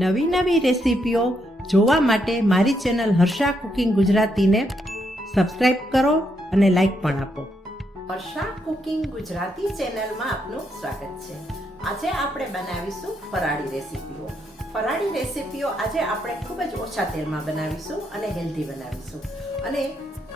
નવી નવી રેસીપીઓ જોવા માટે મારી ચેનલ હર્ષા કુકિંગ ગુજરાતીને સબસ્ક્રાઇબ કરો અને લાઈક પણ આપો. હર્ષા કુકિંગ ગુજરાતી ચેનલમાં આપનું સ્વાગત છે. આજે આપણે બનાવીશું ફરાળી રેસીપીઓ. ફરાળી રેસીપીઓ આજે આપણે ખૂબ જ ઓછા તેલમાં બનાવીશું અને હેલ્ધી બનાવીશું. અને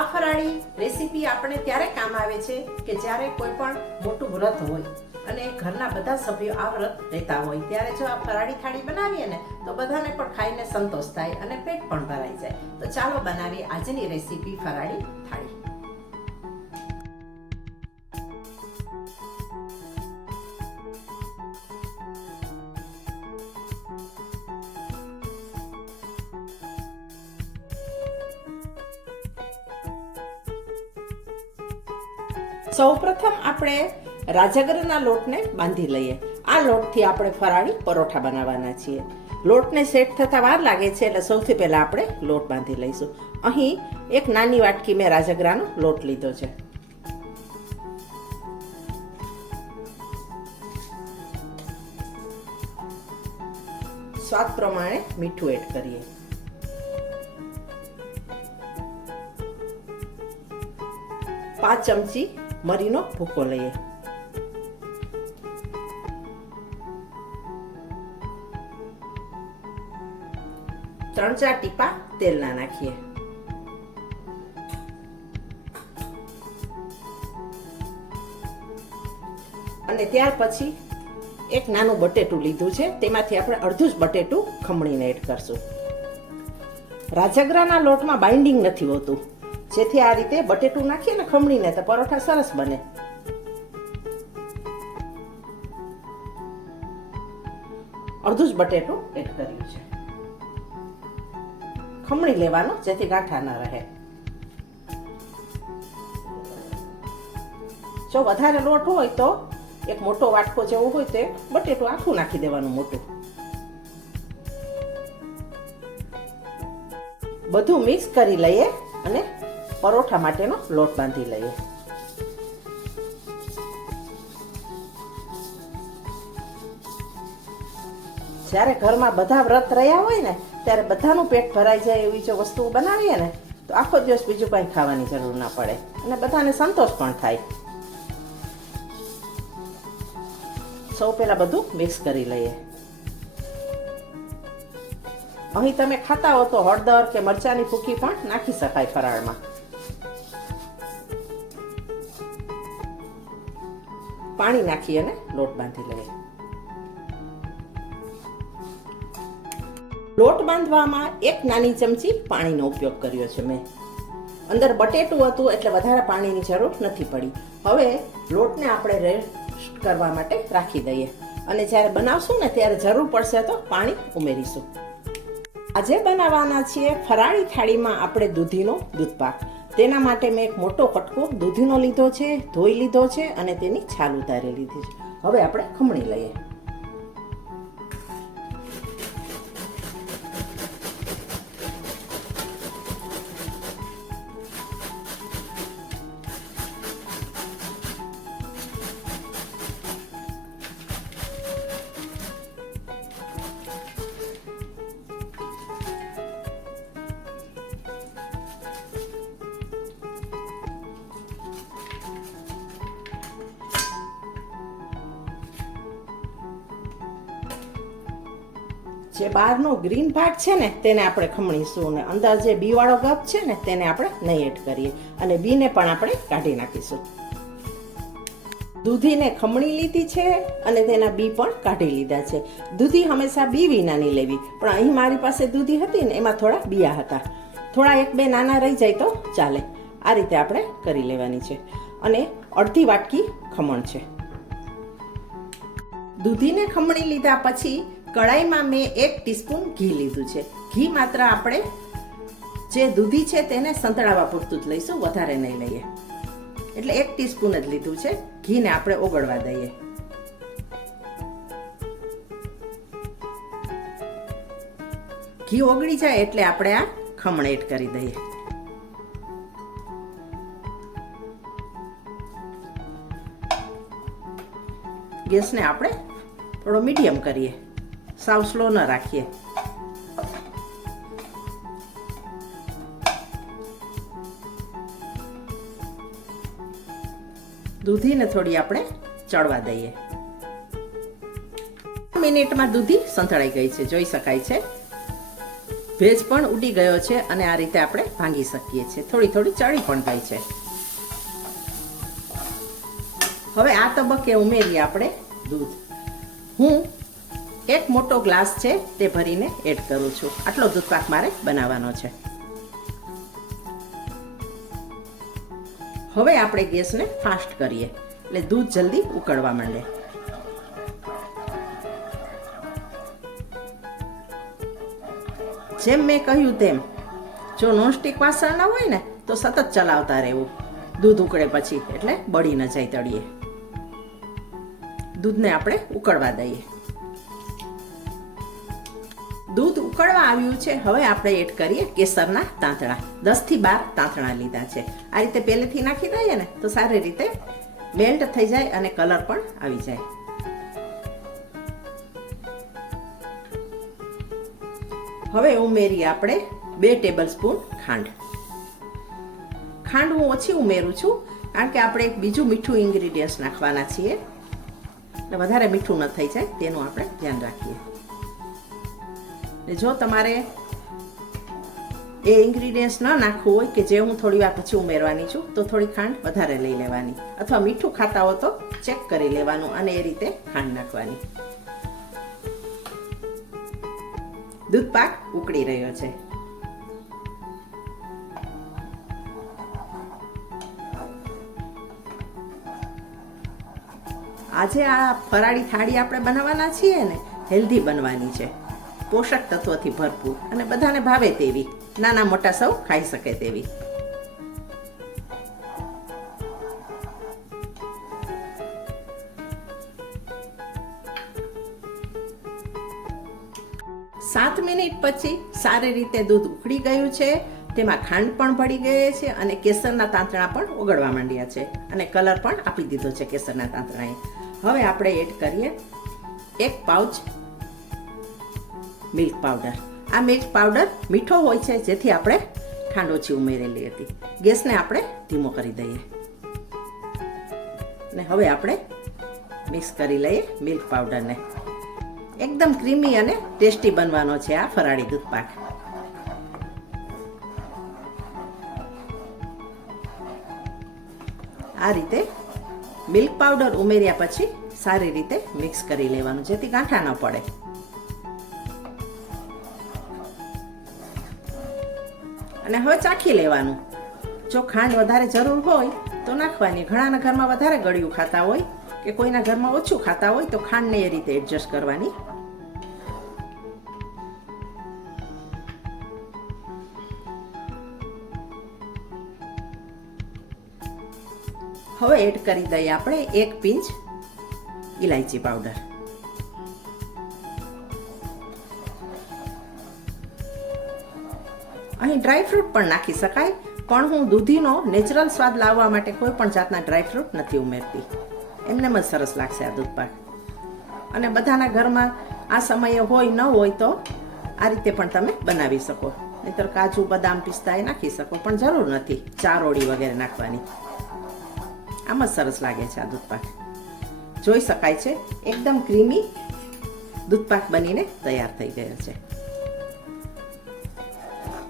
આ ફરાળી રેસીપી આપણે ત્યારે કામ આવે છે કે જ્યારે કોઈ પણ મોટું વ્રત હોય અને ઘરના બધા સભ્યો આ વ્રત રહેતા હોય ત્યારે જો આ ફરાળી થાળી બનાવીએ ને તો બધાને પણ ખાઈને સંતોષ થાય અને પેટ પણ ભરાઈ જાય. તો ચાલો બનાવીએ આજની રેસીપી ફરાળી થાળી. સૌપ્રથમ આપણે રાજગરાના લોટને બાંધી લઈએ. આ લોટથી આપણે ફરાળી પરોઠા બનાવવાના છીએ. લોટને સેટ થતા વાર લાગે છે એટલે સૌથી પહેલા આપણે લોટ બાંધી લઈશું. અહીં એક નાની વાટકી મેં રાજગરાનો લોટ લીધો છે. સ્વાદ પ્રમાણે મીઠું એડ કરીએ. પાંચ ચમચી મરીનો ભૂકો લઈએ. ત્રણ ચાર ટીપા તેલના નાખીએ. અને ત્યાર પછી એક નાનું બટેટું લીધું છે, તેમાંથી આપણે અડધું જ બટેટું ખમણીને એડ કરશું. રાજગરાના લોટમાં બાઇન્ડિંગ નથી હોતું, જેથી આ રીતે બટેટું નાખીએ ને ખમણીને તો પરોઠા સરસ બને. અડધું જ બટેટું એડ કર્યું છે. ખમણી લેવાનું જેથી ગાંઠા ન રહે. જો વધારે લોટ હોય તો એક મોટો વાટકો જેવો હોય તો બટેટું આખું નાખી દેવાનું મોટું. બધું મિક્સ કરી લઈએ અને પરોઠા માટેનો લોટ બાંધી લઈએ. જ્યારે ઘરમાં બધા વ્રત રહ્યા હોય ને ત્યારે બધાનું પેટ ભરાઈ જાય એવી જો વસ્તુઓ બનાવીએ ને તો આખો દિવસ બીજું કંઈ ખાવાની જરૂર ના પડે અને બધાને સંતોષ પણ થાય. સૌ પહેલા બધું મિક્સ કરી લઈએ. અહીં તમે ખાતા હો તો હળદર કે મરચાની ભૂકી પણ નાખી શકાય ફરાળમાં. પાણી નાખી અને લોટ બાંધી લઈએ. લોટ બાંધવામાં એક નાની ચમચી પાણીનો ઉપયોગ કર્યો છે મેં. અંદર બટેટું હતું એટલે વધારે પાણીની જરૂર નથી પડી. હવે લોટને આપણે રેસ્ટ કરવા માટે રાખી દઈએ અને જ્યારે બનાવશું ને ત્યારે જરૂર પડશે તો પાણી ઉમેરીશું. આજે બનાવવાના છીએ ફરાળી થાળીમાં આપણે દૂધીનો દૂધપાક. તેના માટે મેં એક મોટો કટકો દૂધીનો લીધો છે, ધોઈ લીધો છે અને તેની છાલ ઉતારી લીધી છે. હવે આપણે ખમણી લઈએ. જે બહારનો ગ્રીન ભાગ છે ને તેને આપણે ખમણીશું અને અંદર જે બી વાળો ગપ છે ને તેને આપણે નહીં એડ કરીએ અને બીને પણ આપણે કાઢી નાખીશું. દૂધીને ખમણી લીધી છે અને તેના બી પણ કાઢી લીધા છે. દૂધી હંમેશા બી વિનાની લેવી, પણ અહીં મારી પાસે દૂધી હતી ને એમાં થોડા બિયા હતા. થોડા એક બે નાના રહી જાય તો ચાલે. આ રીતે આપણે કરી લેવાની છે. અને અડધી વાટકી ખમણ છે. દૂધીને ખમણી લીધા પછી કડાઈમાં મેં 1 ટીસ્પૂન ઘી લીધું છે. ઘી માત્ર આપણે જે દૂધી છે તેને સંતળાવા પૂરતું જ લઈશું, વધારે નહીં લઈએ. એટલે 1 ટીસ્પૂન જ લીધું છે. ઘીને આપણે ઓગળવા દઈએ. ઘી ઓગળી જાય એટલે આપણે આ ખમણ એડ કરી દઈએ. ગેસને આપણે થોડો મીડિયમ કરીએ. સાવ સ્લો ન રાખીએ. દૂધીને થોડી આપણે ચડવા દઈએ. મિનિટમાં દૂધી સંતળાઈ ગઈ છે, જોઈ શકાય છે. ભેજ પણ ઉડી ગયો છે અને આ રીતે આપણે ભાંગી શકીએ છીએ. થોડી થોડી ચડી પણ ગઈ છે. હવે આ તબક્કે ઉમેરીએ આપણે દૂધ. હું એક મોટો ગ્લાસ છે તે ભરીને એડ કરું છું. આટલો દૂધપાક મારે બનાવવાનો છે. હવે આપણે ગેસને ફાસ્ટ કરીએ એટલે દૂધ જલ્દી ઉકળવા માંડે. જેમ મેં કહ્યું તેમ જો નોનસ્ટિક વાસણ ના હોય ને તો સતત ચલાવતા રહેવું દૂધ ઉકળે પછી, એટલે બળી ન જાય તળીએ. દૂધને આપણે ઉકળવા દઈએ. દૂધ ઉકળવા આવ્યું છે. હવે આપણે એડ કરીએ કેસરના તાંતણા. 10 થી 12 તાંતણા લીધા છે. આ રીતે પહેલેથી નાખી દઈએ ને તો સારી રીતે મેલ્ટ થઈ જાય અને કલર પણ આવી જાય. હવે ઉમેરીએ આપણે 2 ટેબલ સ્પૂન ખાંડ. ખાંડ હું ઓછી ઉમેરું છું કારણ કે આપણે એક બીજું મીઠું ઇન્ગ્રીડિયન્ટ નાખવાના છીએ એટલે વધારે મીઠું ન થઈ જાય તેનું આપણે ધ્યાન રાખીએ. જો તમારે એ ઇન્ગ્રીડિયન્ટ્સ ન નાખવું હોય કે જે હું થોડી વાર પછી ઉમેરવાની છું તો થોડી ખાંડ વધારે લઈ લેવાની, અથવા મીઠું ખાતા હો તો ચેક કરી લેવાનું અને એ રીતે ખાંડ નાખવાની. દૂધ પાક ઉકળી રહ્યો છે. આજે આ ફરાળી થાળી આપણે બનાવવાના છીએ ને, હેલ્ધી બનવાની છે, પોષક તત્વોથી ભરપૂર અને બધાને ભાવે તેવી, નાના મોટા સૌ ખાઈ શકે તેવી. સાત મિનિટ પછી સારી રીતે દૂધ ઉકળી ગયું છે. તેમાં ખાંડ પણ ભળી ગઈ છે અને કેસરના તાંતણા પણ ઓગળવા માંડ્યા છે અને કલર પણ આપી દીધો છે કેસરના તાંતણાએ. હવે આપણે એડ કરીએ 1 પાઉચ મિલ્ક પાવડર. આ મિલ્ક પાવડર મીઠો હોય છે જેથી આપણે ખાંડ ઓછી ઉમેરેલી હતી. ગેસને આપણે ધીમો કરી દઈએ અને હવે આપણે મિક્સ કરી લઈએ મિલ્ક પાવડરને. એકદમ ક્રીમી અને ટેસ્ટી બનવાનો છે આ ફરાળી દૂધ પાક. આ રીતે મિલ્ક પાવડર ઉમેર્યા પછી સારી રીતે મિક્સ કરી લેવાનું જેથી ગાંઠા ન પડે. અને હવે ચાખી લેવાનું. જો ખાંડ વધારે જરૂર હોય તો નાખવાની. ઘણાના ઘરમાં વધારે ગળ્યું ખાતા હોય કે કોઈના ઘરમાં ઓછું ખાતા હોય તો ખાંડને એ રીતે એડજસ્ટ કરવાની. હવે એડ કરી દઈએ આપણે 1 પિંચ ઇલાયચી પાવડર. અહીં ડ્રાયફ્રૂટ પણ નાખી શકાય, પણ હું દૂધીનો નેચરલ સ્વાદ લાવવા માટે કોઈ પણ જાતના ડ્રાયફ્રૂટ નથી ઉમેરતી. એમનેમ જ સરસ લાગશે આ દૂધ પાક. અને બધાના ઘરમાં આ સમયે હોય ન હોય તો આ રીતે પણ તમે બનાવી શકો. નહીતર કાજુ, બદામ, પિસ્તા એ નાખી શકો, પણ જરૂર નથી ચારોળી વગેરે નાખવાની. આમ જ સરસ લાગે છે આ દૂધ પાક. જોઈ શકાય છે એકદમ ક્રીમી દૂધ પાક બનીને તૈયાર થઈ ગયો છે.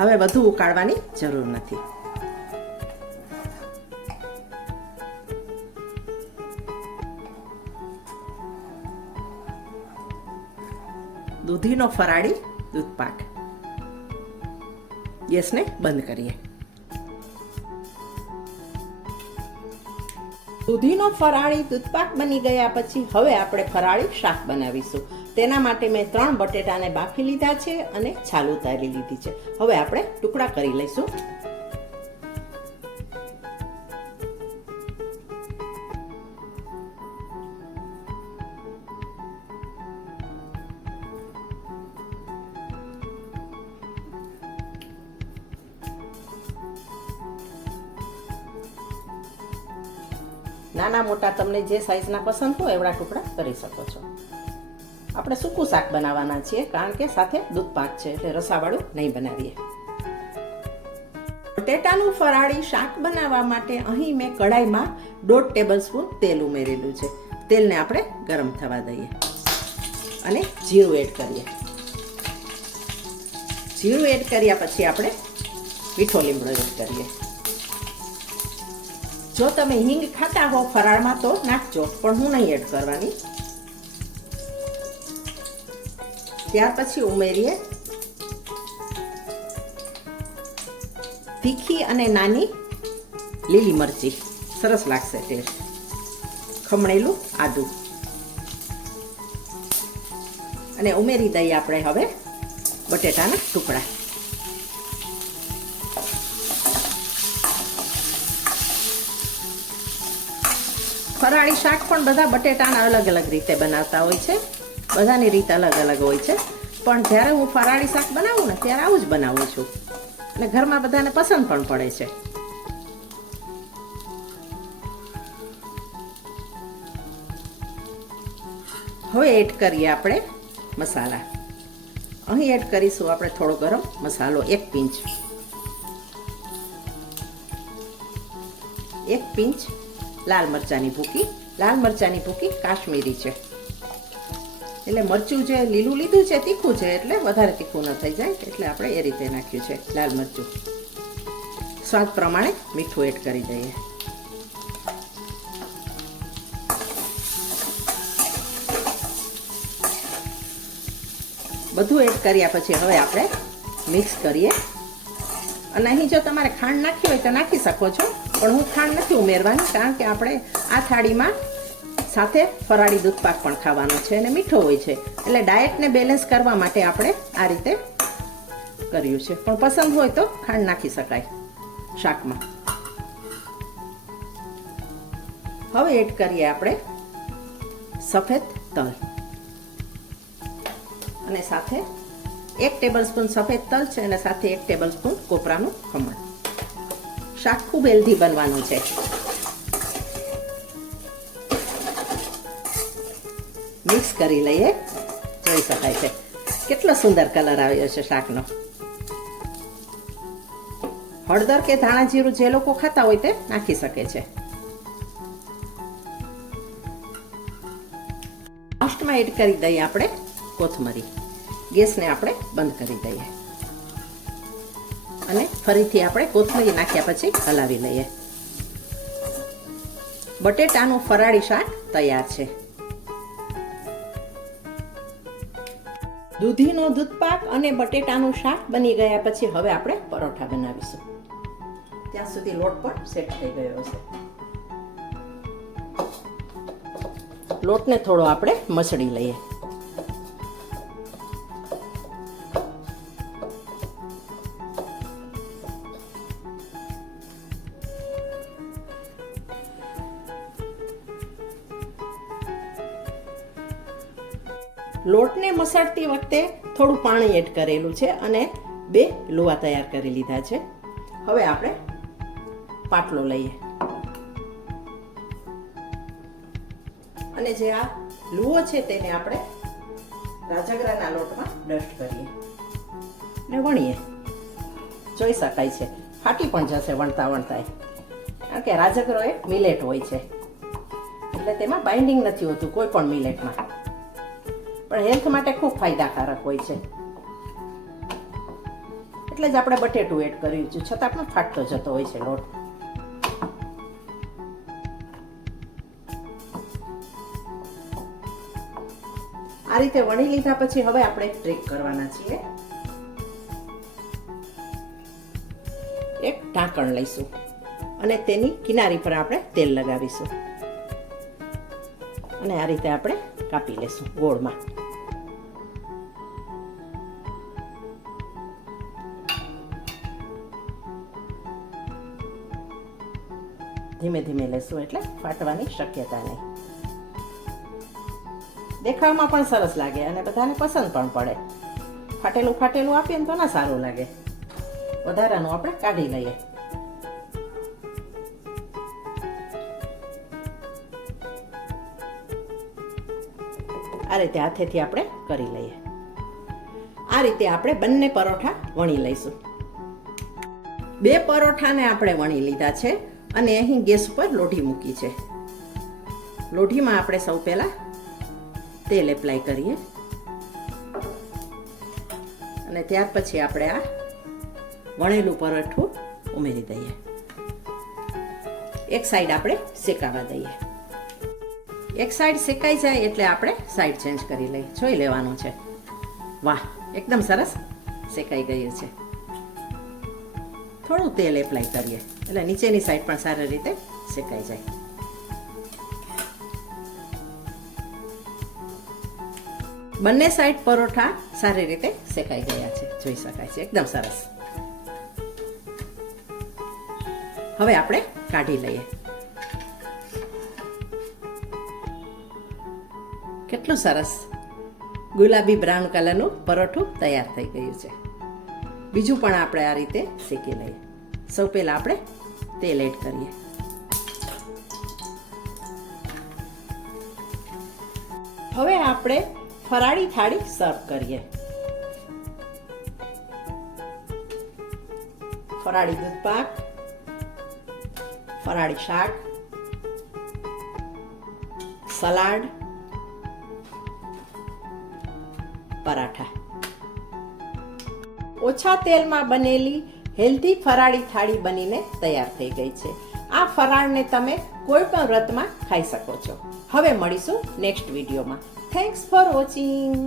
હવે વધુ ઉકાળવાની જરૂર નથી. દૂધીનો ફરાળી દૂધ પાક. ગેસને બંધ કરીએ. દૂધીનો ફરાળી દૂધ પાક બની ગયા પછી હવે આપણે ફરાળી શાક બનાવીશું. તેના માટે મેં 3 બટેટાને બાફી લીધા છે અને છાલ ઉતારી લીધી છે. હવે આપણે ટુકડા કરી લઈશું. નાના મોટા તમને જે સાઈઝના પસંદ હોય એવડા ટુકડા કરી શકો છો. આપણે સૂકું શાક બનાવવાના છીએ, કારણ કે સાથે દૂધ પાક છે એટલે રસાવાળું નહીં બનાવીએ. બટેટાનું ફરાળી શાક બનાવવા માટે અહીં મેં કઢાઈમાં 1.5 ટેબલસ્પૂન તેલ ઉમેરેલું છે. તેલને આપણે ગરમ થવા દઈએ અને જીરું એડ કરીએ. જીરું એડ કર્યા પછી આપણે મીઠો લીમડો એડ કરીએ. જો તમે હિંગ ખાતા હો ફરાળમાં તો નાખજો, પણ હું નહીં એડ કરવાની. ત્યાર પછી ઉમેરીએ તીખી અને નાની લીલી મરચી, સરસ લાગશે ટેસ્ટ. ખમણેલું આદું અને ઉમેરી દઈએ આપણે હવે બટેટાના ટુકડા. ફરાળી શાક પણ બધા બટેટાના અલગ અલગ રીતે બનાવતા હોય છે, બધાની રીત અલગ અલગ હોય છે. પણ જ્યારે હું ફરાળી શાક બનાવું ને ત્યારે આવું જ બનાવું છું અને ઘરમાં બધાને પસંદ પણ પડે છે. હવે એડ કરીએ આપણે મસાલા. અહીં એડ કરીશું આપણે થોડો ગરમ મસાલો, 1 પિંચ. 1 પિંચ લાલ મરચાંની ભૂકી. લાલ મરચાંની ભૂકી કાશ્મીરી છે, એટલે મરચું જે લીલું લીધું છે તીખું છે, એટલે વધારે તીખું ન થઈ જાય, એટલે આપણે એ રીતે નાખ્યું છે લાલ મરચું. સ્વાદ પ્રમાણે મીઠું એડ કરી દઈએ. બધું એડ કર્યા પછી હવે આપણે મિક્સ કરીએ. અને અહીં જો તમારે ખાંડ નાખી હોય તો નાખી શકો છો, પણ હું ખાંડ નથી ઉમેરવાની, કારણ કે આપણે આ થાળીમાં સાથે ફરાળી દૂધ પાક પણ ખાવાનો છે અને મીઠો હોય છે, એટલે ડાયટને બેલેન્સ કરવા માટે આપણે આ રીતે કર્યું છે. પણ પસંદ હોય તો ખાંડ નાખી શકાય શાકમાં. હવે એડ કરીએ આપણે સફેદ તલ અને સાથે 1 ટેબલસ્પૂન સફેદ તલ છે અને સાથે 1 ટેબલસ્પૂન કોપરાનું ખમણ. શાક ખૂબ હેલ્ધી બનવાનું છે. મિક્સ કરી લઈએ. જોઈ શકાય છે કેટલો સુંદર કલર આવ્યો છે શાકનો. હળદર કે ધાણા જીરું જે લોકો ખાતા હોય તે નાખી શકે છે. લાસ્ટમાં એડ કરી દઈએ આપણે કોથમરી. ગેસને આપણે બંધ કરી દઈએ અને ફરીથી આપણે કોથમરી નાખ્યા પછી હલાવી લઈએ. બટેટાનું ફરાળી શાક તૈયાર છે. દૂધીનો દૂધપાક અને બટેટાનું શાક બની ગયા પછી હવે આપણે પરોઠા બનાવીશું. ત્યાં સુધી લોટ પણ સેટ થઈ ગયો છે. લોટને થોડો આપણે મસળી લઈએ. લોટને મસળતી વખતે થોડું પાણી એડ કરેલું છે અને 2 લુવા તૈયાર કરી લીધા છે. હવે આપણે પાટલો લઈએ અને જે આ લુવો છે તેને આપણે રાજગરાના લોટમાં ડસ્ટ કરીએ અને વણીએ. જોઈ શકાય છે ફાટી પણ જશે વણતા વણતા, કારણ કે રાજગરો એ મિલેટ હોય છે, એટલે તેમાં બાઇન્ડિંગ નથી હોતું કોઈ પણ મિલેટમાં, પણ હેલ્થ માટે ખૂબ ફાયદાકારક હોય છે. એટલે જ આપણે બટેટું એડ કર્યું છે, છતાં પણ ફાટતો જતો હોય છે લોટ. આ રીતે વણી લીધા પછી હવે આપણે એક ટ્રીક કરવાના છીએ. એક ઢાંકણ લઈશું અને તેની કિનારી પર આપણે તેલ લગાવીશું અને આ રીતે આપણે કાપી લેશું ગોળમાં. ધીમે ધીમે લેશું એટલે ફાટવાની શક્યતા નહીં. દેખાવમાં પણ સરસ લાગે અને બધાને પસંદ પણ પડે. ફાટેલું ફાટેલું આપીએ ને તો ના સારું લાગે. વધારાનું આપણે કાઢી લઈએ. આ આ રીતે હાથેથી આપણે કરી લઈએ. આ રીતે આપણે બંને પરોઠા વણી લઈશું. 2 પરોઠાને આપણે વણી લીધા છે અને અહીં ગેસ ઉપર લોઢી મૂકી છે. લોઢીમાં આપણે સૌ પહેલાં તેલ એપ્લાય કરીએ અને ત્યાર પછી આપણે આ વણેલું પરોઠું ઉમેરી દઈએ. એક સાઈડ આપણે શેકાવા દઈએ. એક સાઈડ શેકાઈ જાય એટલે આપણે સાઈડ ચેન્જ કરી લઈએ. જોઈ લેવાનું છે. વાહ, એકદમ સરસ શેકાઈ ગયું છે. થોડું તેલ એપ્લાય કરીએ એટલે નીચેની સાઈડ પણ સારી રીતે શેકાઈ જાય. બંને સાઈડ પરોઠા સારી રીતે શેકાઈ ગયા છે, જોઈ શકાય છે. એકદમ સરસ. હવે આપણે કાઢી લઈએ. કેટલું સરસ ગુલાબી બ્રાઉન કલરનું પરોઠું તૈયાર થઈ ગયું છે. બીજું પણ આપણે આ રીતે શેકી લઈએ. સૌ પહેલા આપણે તેલ એડ કરીએ. હવે આપણે ફરાળી થાળી સર્વ કરીએ. ફરાળી દૂધપાક, ફરાળી શાક, સલાડ, પરાઠા. ઓછા તેલમાં બનેલી હેલ્ધી ફરાળી થાળી બનીને તૈયાર થઈ ગઈ છે. આ ફરાળને તમે કોઈ પણ વ્રતમાં ખાઈ શકો છો. હવે મળીશું નેક્સ્ટ વિડીયોમાં. Thanks for watching.